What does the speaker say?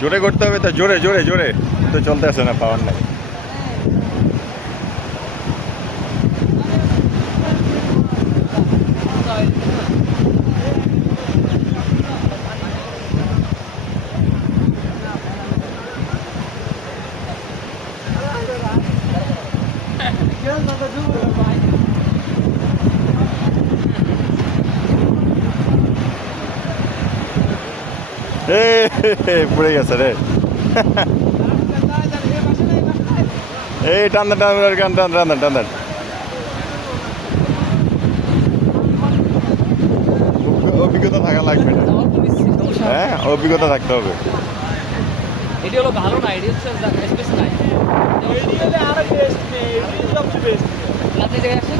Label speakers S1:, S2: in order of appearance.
S1: জোরে করতে হবে তো জোরে জোরে জোরে তো চলতে আসে না পাওয়ার নাই এ পড়ে গেছে রে। এই টান টান টান টান টান টান অভিজ্ঞতা থাকা লাগবে। না হ্যাঁ অভিজ্ঞতা থাকতে হবে।
S2: এটি হলো ভালো না এটি হচ্ছে স্পেস নাই। আপনি দেখে আসেন।